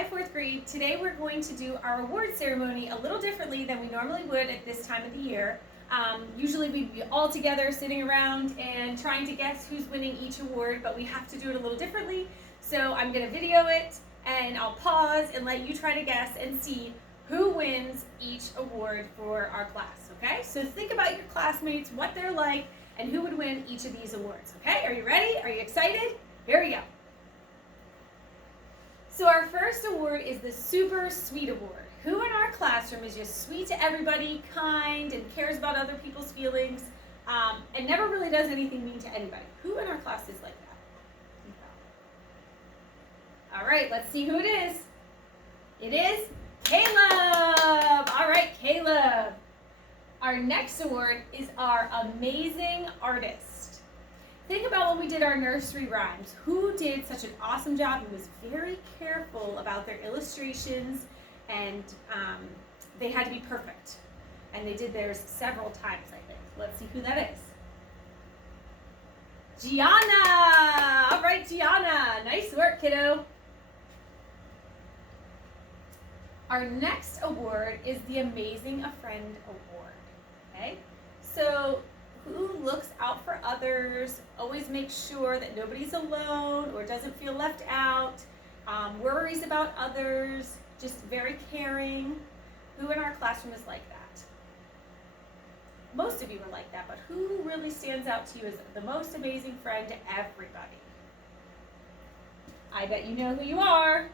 Hi, fourth grade. Today we're going to do our award ceremony a little differently than we normally would at this time of the year. Usually we'd be all together sitting around and trying to guess who's winning each award, but we have to do it a little differently. So I'm going to video it and I'll pause and let you try to guess and see who wins each award for our class, okay? So think about your classmates, what they're like, and who would win each of these awards, okay? Are you ready? Are you excited? Here we go. So our first award is the Super Sweet Award. Who in our classroom is just sweet to everybody, kind, and cares about other people's feelings, and never really does anything mean to anybody? Who in our class is like that? All right, let's see who it is. It is Caleb. All right, Caleb. Our next award is our Amazing Artist. Think about when we did our nursery rhymes. Who did such an awesome job and was very careful about their illustrations, and they had to be perfect. And they did theirs several times, I think. Let's see who that is. Gianna! All right, Gianna. Nice work, kiddo. Our next award is the Amazing a Friend Award. Okay? So, who looks out for others, always makes sure that nobody's alone or doesn't feel left out, worries about others, just very caring. Who in our classroom is like that? Most of you are like that, but who really stands out to you as the most amazing friend to everybody? I bet you know who you are.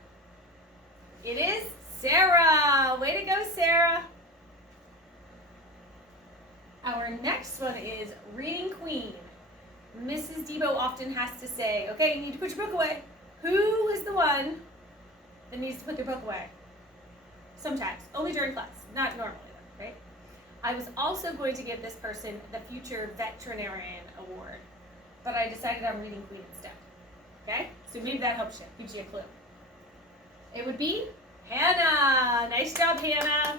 It is Sarah. Way to go, Sarah. Our next one is Reading Queen. Mrs. Debo often has to say, okay, you need to put your book away. Who is the one that needs to put their book away? Sometimes, only during class, not normally, right? I was also going to give this person the Future Veterinarian Award, but I decided on Reading Queen instead, okay? So maybe that helps you, gives you a clue. It would be Hannah. Nice job, Hannah.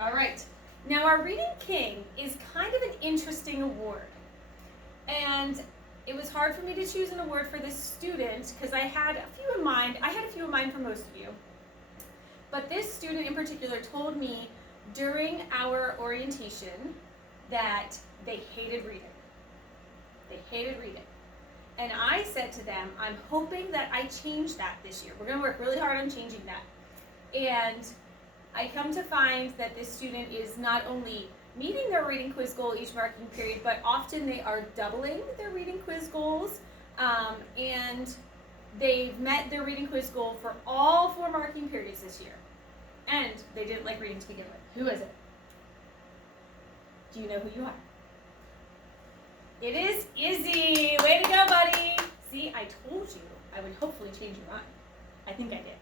All right. Now our Reading King is kind of an interesting award. And it was hard for me to choose an award for this student because I had a few in mind. I had a few in mind for most of you. But this student in particular told me during our orientation that they hated reading. They hated reading. And I said to them, I'm hoping that I change that this year. We're going to work really hard on changing that. And I come to find that this student is not only meeting their reading quiz goal each marking period, but often they are doubling their reading quiz goals, and they've met their reading quiz goal for all 4 marking periods this year. And they didn't like reading to begin with. Who is it? Do you know who you are? It is Izzy. Way to go, buddy. See, I told you I would hopefully change your mind. I think I did.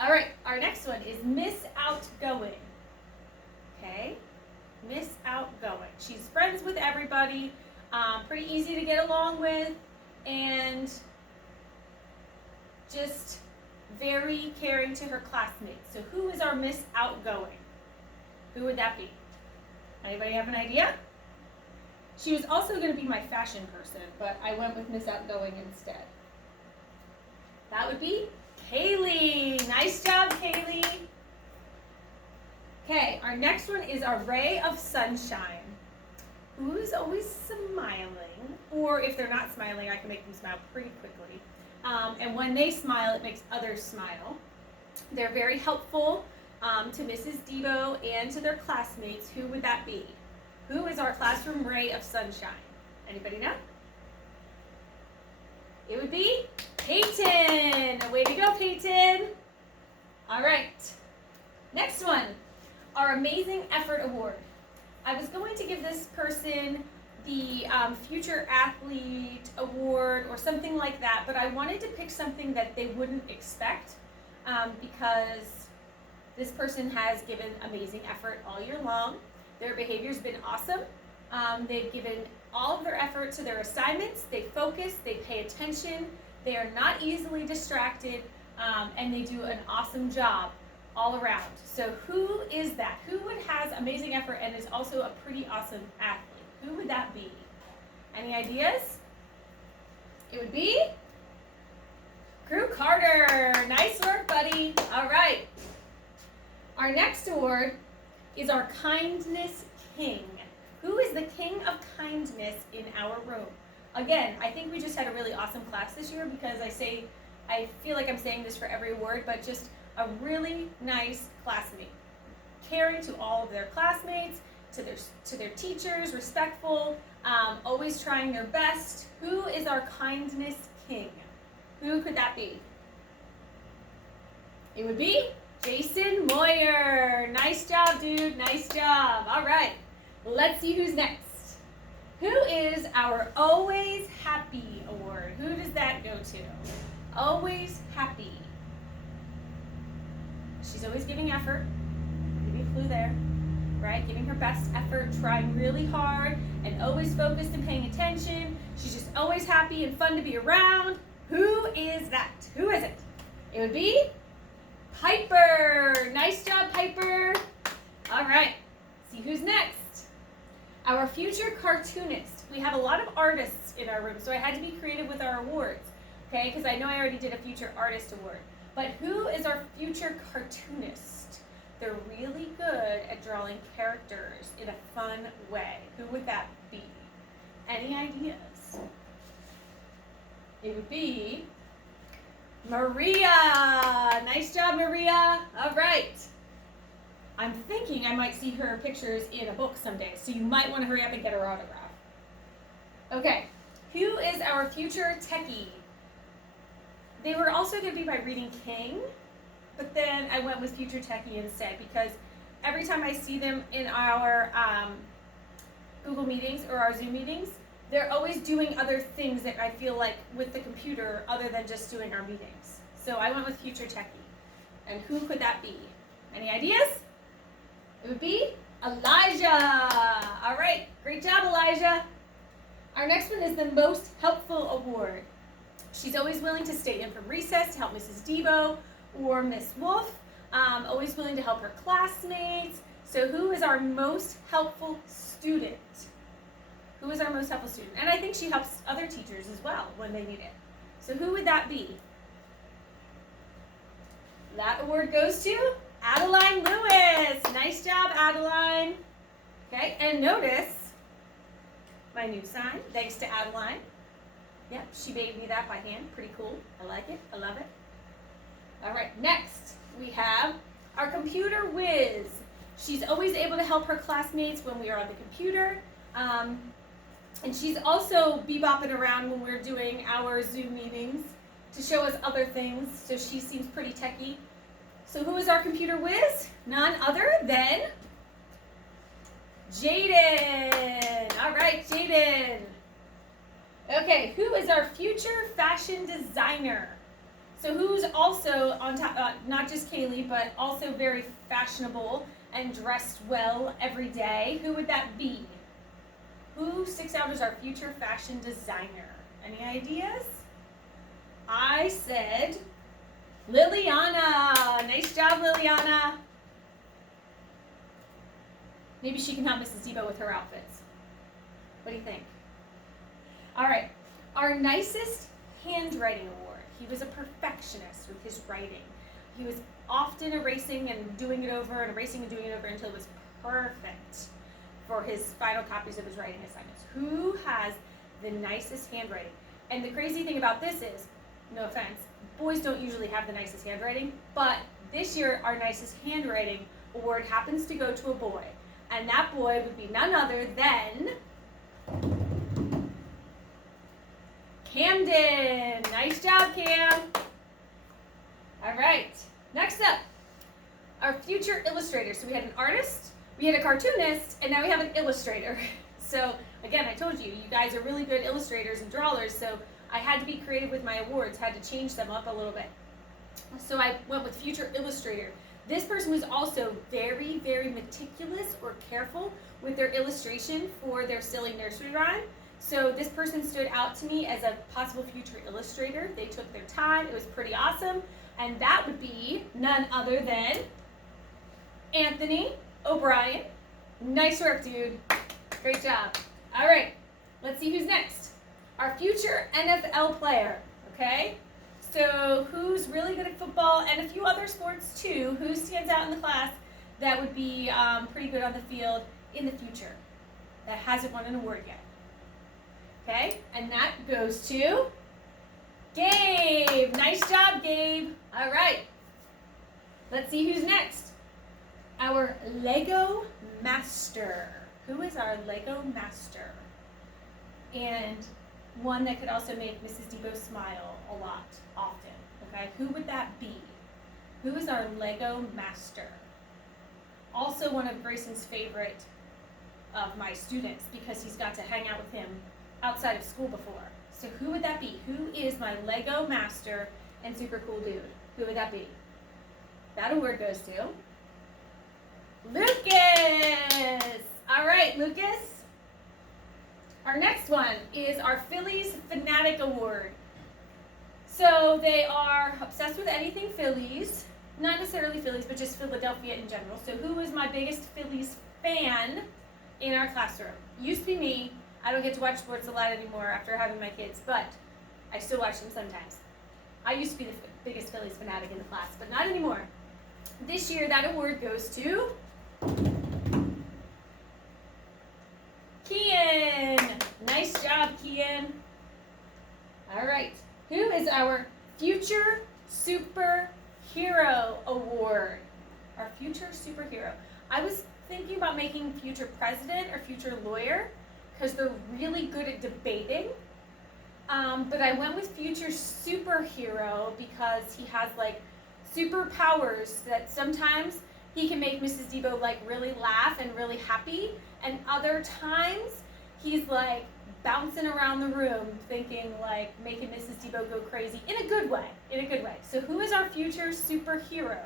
All right, our next one is Miss Outgoing. Okay, Miss Outgoing. She's friends with everybody, pretty easy to get along with, and just very caring to her classmates. So who is our Miss Outgoing? Who would that be? Anybody have an idea? She was also going to be my fashion person, but I went with Miss Outgoing instead. That would be Kaylee. Nice job, Kaylee. Okay, our next one is our Ray of Sunshine. Who's always smiling, or if they're not smiling, I can make them smile pretty quickly. And when they smile, it makes others smile. They're very helpful to Mrs. Debo and to their classmates. Who would that be? Who is our classroom Ray of Sunshine? Anybody know? It would be Peyton. Way to go, Peyton. All right. Next one, our Amazing Effort Award. I was going to give this person the Future Athlete Award or something like that, but I wanted to pick something that they wouldn't expect because this person has given amazing effort all year long. Their behavior's been awesome. They've given all of their effort to their assignments. They focus, they pay attention, they are not easily distracted, and they do an awesome job all around. So who is that? Who has amazing effort and is also a pretty awesome athlete? Who would that be? Any ideas? It would be Crew Carter. Nice work, buddy. All right. Our next award is our Kindness King. Who is the king of kindness in our room? Again, I think we just had a really awesome class this year because I feel like I'm saying this for every award, but just a really nice classmate. Caring to all of their classmates, to their teachers, respectful, always trying their best. Who is our kindness king? Who could that be? It would be Jason Moyer. Nice job, dude. Nice job. All right. Let's see who's next. Who is our Always Happy Award? Who does that go to? Always Happy. She's always giving effort. Give me a clue there. Right? Giving her best effort, trying really hard, and always focused and paying attention. She's just always happy and fun to be around. Who is that? Who is it? It would be Piper. Nice job, Piper. All right. See who's next. Our future cartoonist. We have a lot of artists in our room, so I had to be creative with our awards, okay? Because I know I already did a future artist award. But who is our future cartoonist? They're really good at drawing characters in a fun way. Who would that be? Any ideas? It would be Maria. Nice job, Maria. All right. I'm thinking I might see her pictures in a book someday, so you might want to hurry up and get her autograph. Okay, who is our future techie? They were also going to be my reading king, but then I went with future techie instead because every time I see them in our Google meetings or our Zoom meetings, they're always doing other things that I feel like with the computer other than just doing our meetings. So I went with future techie. And who could that be? Any ideas? It would be Elijah. All right, great job, Elijah. Our next one is the Most Helpful Award. She's always willing to stay in from recess to help Mrs. Debo or Miss Wolf. Always willing to help her classmates. So who is our most helpful student? Who is our most helpful student? And I think she helps other teachers as well when they need it. So who would that be? That award goes to Adeline Lewis. Nice job, Adeline. Okay, and notice my new sign, thanks to Adeline. Yep, she made me that by hand. Pretty cool. I like it. I love it. All right, next we have our computer whiz. She's always able to help her classmates when we are on the computer. And she's also bebopping around when we're doing our Zoom meetings to show us other things. So she seems pretty techie. So who is our computer whiz? None other than Jaden. All right, Jaden. Okay, who is our future fashion designer? So who's also on top, not just Kaylee, but also very fashionable and dressed well every day? Who would that be? Who sticks out as our future fashion designer? Any ideas? I said Liliana. Nice job, Liliana. Maybe she can help Mrs. Debo with her outfits. What do you think? All right, our nicest handwriting award. He was a perfectionist with his writing. He was often erasing and doing it over and erasing and doing it over until it was perfect for his final copies of his writing assignments. Who has the nicest handwriting? And the crazy thing about this is, no offense, boys don't usually have the nicest handwriting, but this year our nicest handwriting award happens to go to a boy. And that boy would be none other than Camden. Nice job, Cam. All right, next up, our future illustrator. So we had an artist, we had a cartoonist, and now we have an illustrator. So again, I told you, you guys are really good illustrators and drawers, so I had to be creative with my awards, had to change them up a little bit. So I went with future illustrator. This person was also very, very meticulous or careful with their illustration for their silly nursery rhyme. So this person stood out to me as a possible future illustrator. They took their time. It was pretty awesome. And that would be none other than Anthony O'Brien. Nice work, dude. Great job. All right, let's see who's next. Our future NFL player, okay? So who's really good at football and a few other sports too? Who stands out in the class that would be pretty good on the field in the future that hasn't won an award yet? Okay, and that goes to Gabe. Nice job, Gabe. All right, let's see who's next. Our Lego Master. Who is our Lego Master? And one that could also make Mrs. Debo smile a lot, often. Okay, who would that be? Who is our Lego Master? Also one of Grayson's favorite of my students because he's got to hang out with him outside of school before. So who would that be? Who is my Lego Master and super cool dude? Who would that be? That award goes to Lucas. All right, Lucas. Our next one is our Phillies Fanatic Award. So they are obsessed with anything Phillies, not necessarily Phillies, but just Philadelphia in general. So who is my biggest Phillies fan in our classroom? Used to be me. I don't get to watch sports a lot anymore after having my kids, but I still watch them sometimes. I used to be the biggest Phillies fanatic in the class, but not anymore. This year, that award goes to Kian. Nice job, Kian. All right. Who is our Future Superhero Award? Our Future Superhero. I was thinking about making future president or future lawyer because they're really good at debating. But I went with future superhero because he has like superpowers that sometimes he can make Mrs. Debo like really laugh and really happy, and other times he's like bouncing around the room thinking like making Mrs. Debo go crazy in a good way, So who is our future superhero?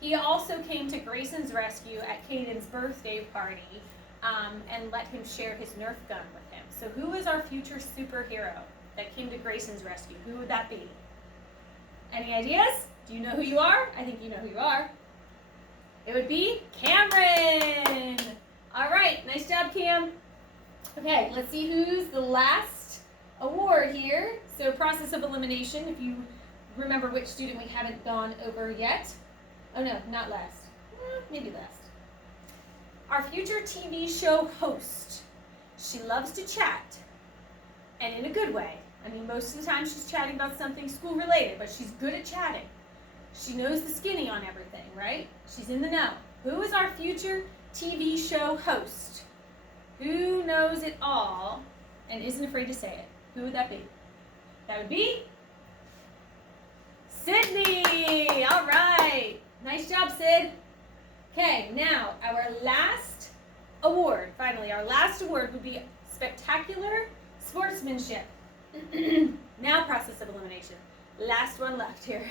He also came to Grayson's rescue at Caden's birthday party and let him share his Nerf gun with him. So who is our future superhero that came to Grayson's rescue? Who would that be? Any ideas? Do you know who you are? I think you know who you are. It would be Cameron. All right, nice job, Cam. Okay, let's see who's the last award here. So process of elimination, if you remember which student we haven't gone over yet. Oh no, not last. Maybe last. Our future TV show host. She loves to chat, and in a good way. I mean, most of the time she's chatting about something school related, but she's good at chatting. She knows the skinny on everything, right? She's in the know. Who is our future TV show host? Who knows it all and isn't afraid to say it? Who would that be? That would be Sydney. All right. Nice job, Sid. Okay, now our last award, finally, our last award would be Spectacular Sportsmanship. Now process of elimination. Last one left here.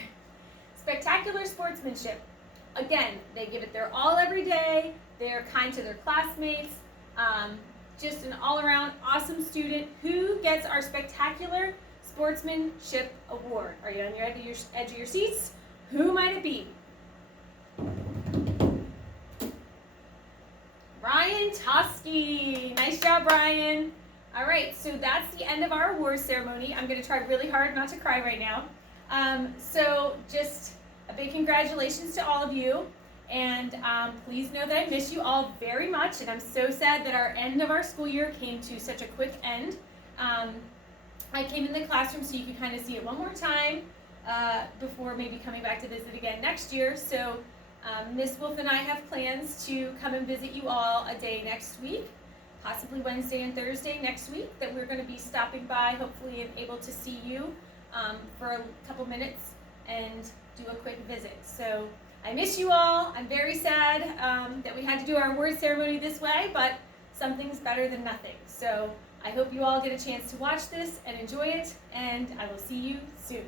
Spectacular Sportsmanship. Again, they give it their all every day. They're kind to their classmates. Just an all-around awesome student. Who gets our Spectacular Sportsmanship Award? Are you on your edge of your seats? Who might it be? Brian Toski. Nice job, Brian. All right, so that's the end of our awards ceremony. I'm going to try really hard not to cry right now. So just a big congratulations to all of you. And please know that I miss you all very much. And I'm so sad that our end of our school year came to such a quick end. I came in the classroom so you could kind of see it one more time before maybe coming back to visit again next year. So Miss Wolf and I have plans to come and visit you all a day next week, possibly Wednesday and Thursday next week, that we're going to be stopping by, hopefully, and able to see you for a couple minutes and do a quick visit. So I miss you all. I'm very sad that we had to do our award ceremony this way, but something's better than nothing. So I hope you all get a chance to watch this and enjoy it, and I will see you soon.